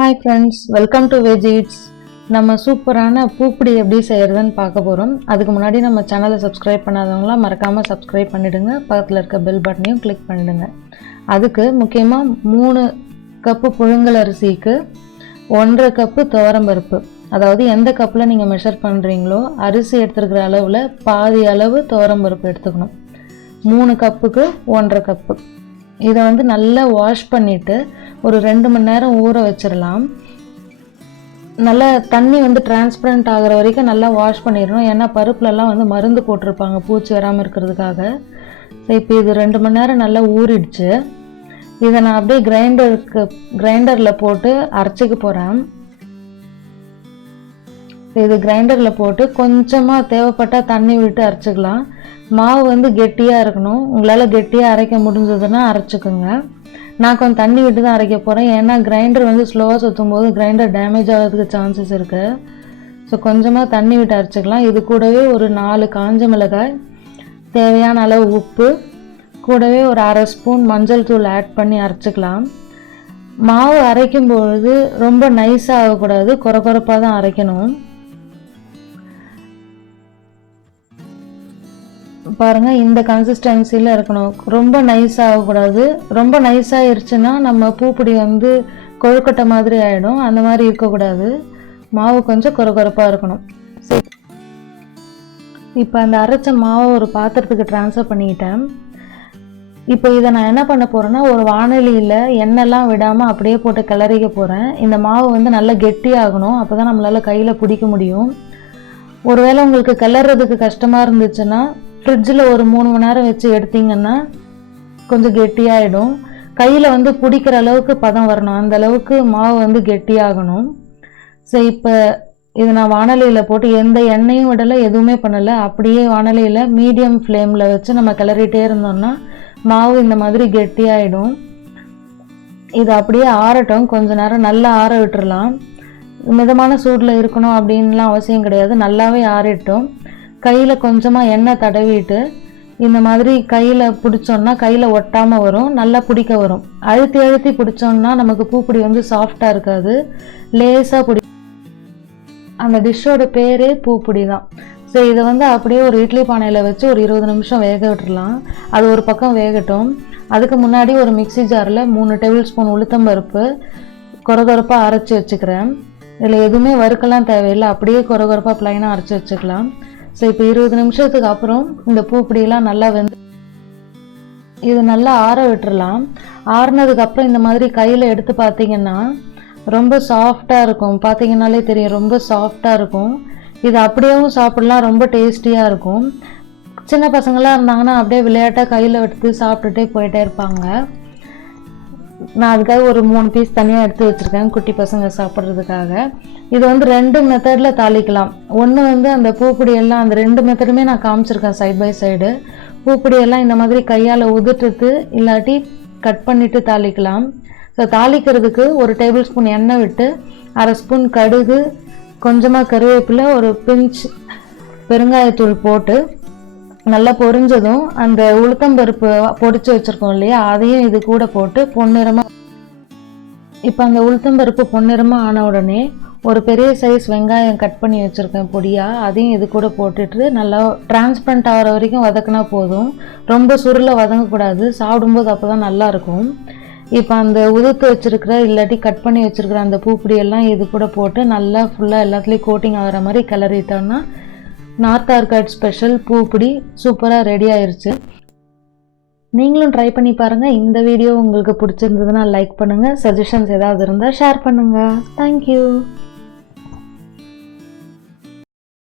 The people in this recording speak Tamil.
Hi friends, welcome to Veg Eats. நம்ம சூப்பரான பூப்பொடி எப்படி செய்யறதுன்னு பார்க்க போறோம். அதுக்கு முன்னாடி நம்ம சேனலை சப்ஸ்கிரைப் பண்ணாதவங்களா மறக்காம சப்ஸ்கிரைப் பண்ணிடுங்க. பக்கத்துல இருக்க பெல் பட்டனையும் கிளிக் பண்ணிடுங்க. அதுக்கு முக்கியமா 3 கப் புழுங்கல் அரிசிக்கு 1.5 கப் துவரம்பருப்பு. அதாவது எந்த கப்ல நீங்க மெஷர் பண்றீங்களோ அரிசி எடுத்துக்கிற அளவுல பாதி அளவு துவரம்பருப்பு எடுத்துக்கணும். 3 கப்புக்கு 1.5 கப். இதை வந்து நல்லா வாஷ் பண்ணிட்டு ஒரு 2 மணி நேரம் ஊற வச்சிடலாம். நல்லா தண்ணி வந்து டிரான்ஸ்பரண்ட் ஆகிற வரைக்கும் நல்லா வாஷ் பண்ணிடணும். ஏன்னா பருப்புலலாம் வந்து மருந்து போட்டிருப்பாங்க பூச்சி வராமல் இருக்கிறதுக்காக. ஸோ இப்போ இது 2 மணி நேரம் நல்லா ஊறிடுச்சு. இதை நான் அப்படியே கிரைண்டரில் போட்டு அரைச்சிக்க போகிறேன். இது கிரைண்டரில் போட்டு கொஞ்சமாக தேவைப்பட்டால் தண்ணி விட்டு அரைச்சிக்கலாம். மாவு வந்து கெட்டியாக இருக்கணும். உங்களால் கெட்டியாக அரைக்க முடிஞ்சதுன்னா அரைச்சிக்கோங்க. நான் கொஞ்சம் தண்ணி விட்டு தான் அரைக்க போகிறேன். ஏன்னா கிரைண்டர் வந்து ஸ்லோவாக சுற்றும் போது கிரைண்டர் டேமேஜ் ஆகிறதுக்கு சான்சஸ் இருக்குது. ஸோ கொஞ்சமாக தண்ணி விட்டு அரைச்சிக்கலாம். இது கூடவே ஒரு 4 காஞ்ச மிளகாய், தேவையான அளவு உப்பு, கூடவே ஒரு 1/2 ஸ்பூன் மஞ்சள் தூள் ஆட் பண்ணி அரைச்சிக்கலாம். மாவு அரைக்கும் பொழுது ரொம்ப நைஸாக ஆகக்கூடாது, கொரகொரப்பாக தான் அரைக்கணும். பாருங்க, இந்த கன்சிஸ்டன்சியில் இருக்கணும். ரொம்ப நைஸாக ஆகக்கூடாது. ரொம்ப நைஸாகிருச்சுன்னா நம்ம பூப்பொடி வந்து கொழுக்கட்டை மாதிரி ஆகிடும். அந்த மாதிரி இருக்கக்கூடாது. மாவு கொஞ்சம் கொரகொரப்பாக இருக்கணும். இப்போ அந்த அரைச்ச மாவை ஒரு பாத்திரத்துக்கு ட்ரான்ஸ்ஃபர் பண்ணிக்கிட்டேன். இப்போ இதை நான் என்ன பண்ண போகிறேன்னா, ஒரு வாணலியில் எண்ணெய்லாம் விடாமல் அப்படியே போட்டு கிளறிக்க போகிறேன். இந்த மாவு வந்து நல்லா கெட்டியாகணும். அப்போ தான் நம்மளால் கையில் பிடிக்க முடியும். ஒருவேளை உங்களுக்கு கிளறதுக்கு கஷ்டமாக இருந்துச்சுன்னா ஃப்ரிட்ஜில் ஒரு 3 மணி நேரம் வச்சு எடுத்திங்கன்னா கொஞ்சம் கெட்டியாகிடும். கையில் வந்து பிடிக்கிற அளவுக்கு பதம் வரணும். அந்த அளவுக்கு மாவு வந்து கெட்டியாகணும். ஸோ இப்போ இது நான் வாணலியில் போட்டு எந்த எண்ணெயும் விடலை, எதுவுமே பண்ணலை. அப்படியே வாணலியில் மீடியம் ஃப்ளேமில் வச்சு நம்ம கிளறிட்டே இருந்தோம்னா மாவு இந்த மாதிரி கெட்டியாகிடும். இது அப்படியே ஆறட்டும். கொஞ்ச நேரம் நல்லா ஆற விட்டுறலாம். மிதமான சூடில் இருக்கணும் அப்படின்லாம் அவசியம் கிடையாது. நல்லாவே ஆறிட்டோம். கையில் கொஞ்சமாக எண்ணெய் தடவிட்டு இந்த மாதிரி கையில் பிடிச்சோன்னா கையில் ஒட்டாமல் வரும், நல்லா பிடிக்க வரும். அழுத்தி அழுத்தி பிடிச்சோன்னா நமக்கு பூப்பொடி வந்து சாஃப்டாக இருக்காது, லேசாக பிடி. அந்த டிஷ்ஷோட பேரே பூப்பொடி தான். ஸோ இதை வந்து அப்படியே ஒரு இட்லி பானையில் வச்சு ஒரு 20 நிமிஷம் வேக விட்டுடலாம். அது ஒரு பக்கம் வேகட்டும். அதுக்கு முன்னாடி ஒரு மிக்சி ஜாரில் 3 டேபிள் ஸ்பூன் உளுத்தம்பருப்பு கொரகொரப்பாக அரைச்சி வச்சுக்கிறேன். இதில் எதுவுமே வறுக்கலாம் தேவையில்லை, அப்படியே கொரகொரப்பாக ப்ளைனாக அரைச்சி வச்சுக்கலாம். ஸோ இப்போ 20 நிமிஷத்துக்கு அப்புறம் இந்த பூப்பொடியெல்லாம் நல்லா இது நல்லா ஆற விட்டுறலாம். ஆறுனதுக்கப்புறம் இந்த மாதிரி கையில் எடுத்து பார்த்தீங்கன்னா ரொம்ப சாஃப்டாக இருக்கும். பார்த்தீங்கன்னாலே தெரியும், ரொம்ப சாஃப்டாக இருக்கும். இது அப்படியேவும் சாப்பிடலாம், ரொம்ப டேஸ்டியாக இருக்கும். சின்ன பசங்களாம் இருந்தாங்கன்னா அப்படியே விளையாட்டாக கையில் எடுத்து சாப்பிட்டுட்டே போயிட்டே இருப்பாங்க. நான் அதுக்காக ஒரு 3 பீஸ் தனியாக எடுத்து வச்சுருக்கேன் குட்டி பசங்க சாப்பிட்றதுக்காக. இது வந்து 2 மெத்தடில் தாளிக்கலாம். ஒன்று வந்து அந்த பூப்பொடியெல்லாம் அந்த 2 மெத்தடுமே நான் காமிச்சிருக்கேன் சைட் பை சைடு. பூப்பொடியெல்லாம் இந்த மாதிரி கையால் உதுட்டுட்டு இல்லாட்டி கட் பண்ணிவிட்டு தாளிக்கலாம். ஸோ தாளிக்கிறதுக்கு ஒரு டேபிள் ஸ்பூன் எண்ணெய் விட்டு 1/2 ஸ்பூன் கடுகு, கொஞ்சமாக கருவேப்பிலை, ஒரு பிஞ்ச் பெருங்காயத்தூள் போட்டு நல்லா பொரிஞ்சதும் அந்த உளுத்தம்பருப்பு பொடிச்சு வச்சுருக்கோம் இல்லையா, அதையும் இது கூட போட்டு பொன்னிறமாக. இப்போ அந்த உளுத்தம்பருப்பு பொன்னிறமாக ஆன உடனே ஒரு பெரிய சைஸ் வெங்காயம் கட் பண்ணி வச்சுருக்கேன் பொடியாக, அதையும் இது கூட போட்டுட்டு நல்லா டிரான்ஸ்பரண்ட் ஆகிற வரைக்கும் வதக்கினா போதும். ரொம்ப சுருளை வதங்கக்கூடாது, சாப்பிடும்போது அப்போ தான் நல்லாயிருக்கும். இப்போ அந்த உதுத்து வச்சுருக்கிற இல்லாட்டி கட் பண்ணி வச்சுருக்கிற அந்த பூப்பொடியெல்லாம் இது கூட போட்டு நல்லா ஃபுல்லாக எல்லாத்துலேயும் கோட்டிங் ஆகிற மாதிரி கிளறிட்டோம்னா நார்த் ஆர்காட் ஸ்பெஷல் பூப்பொடி சூப்பராக ரெடி ஆயிடுச்சு. நீங்களும் ட்ரை பண்ணி பாருங்கள். இந்த வீடியோ உங்களுக்கு பிடிச்சிருந்ததுன்னா லைக் பண்ணுங்கள். சஜஷன்ஸ் ஏதாவது இருந்தால் ஷேர் பண்ணுங்கள். தேங்க்யூ.